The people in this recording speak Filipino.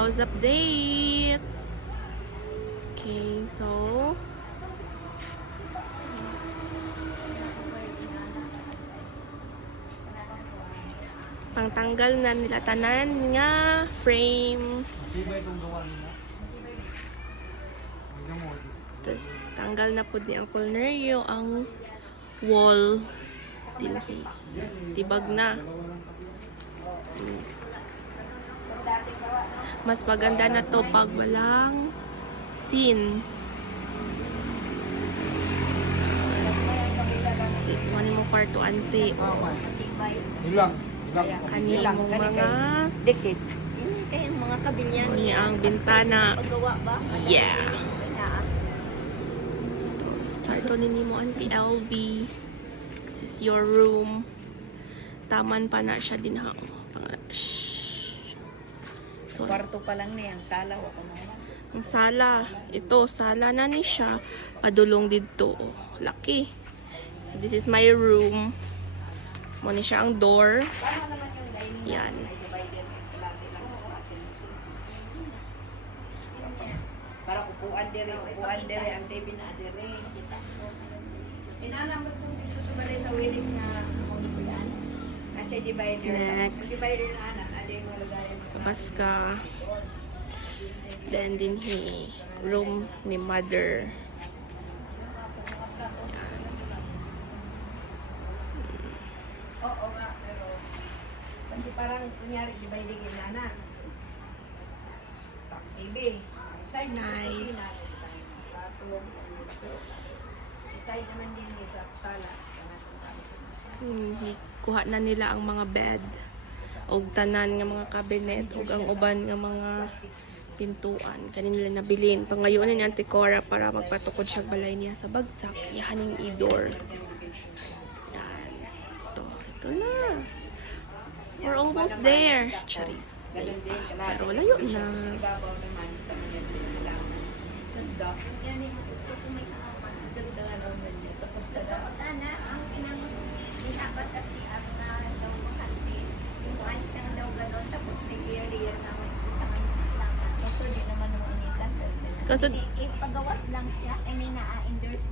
house update. Okay, so pangtanggal na nila tanan nga frames. Tapos tanggal na po ni Uncle Neryo ang wall. Tibag na. Mas maganda na to pag walang scene. Kasi kung mo kwarto ante. Kanilang mga dikit. Kaya mga kabilyan. Kuni ang bintana. Paggawa ba? Yeah. Kwarto ni mo Auntie LV. This is your room. Taman pa na siya din ha. So, Kwarto pa lang niyan, sala o kumaman. ang sala. Ito, sala na ni siya. Padulong dito. Oh, laki. So, this is my room. Muna siya ang door. Tama naman yung dining Yan. ay divider ng kalate lang sa atin. Para upuan dire ang TV na dire. Inanamot kong dito sa balay sa wilig sa kulipian. Kasi divider. Next. So, divider na anan, ada yung malagayan. Tapos ka. Then din room ni mother. Oo nga, pero kasi parang kunyari divider yung anan. TV. Side Nice. Side naman din sa sala. Kuha na nila ang mga bed. Og tanan nga mga cabinet. Og ang uban nga mga pintuan. Kanin nila nabilin. Pangayon ni Auntie Cora para magpatukod siya balay niya sa bagsak. Yahaning i-door. Yan. Ito na. We're almost there. Charis. Ganun din. Pero layo na. Ibabaw naman kami yan din halaman. Ganda. Yan yung gusto ko may kaaman. Ganda nga naman niya. Tapos kada. Sana ang inang inabas sa CR na daw makante. Yung kuhan siyang daw gano'n tapos may area na may kutangan ng laman. Kaso di naman naman initan. Kaso Ipagawas lang siya. I mean, na-endorse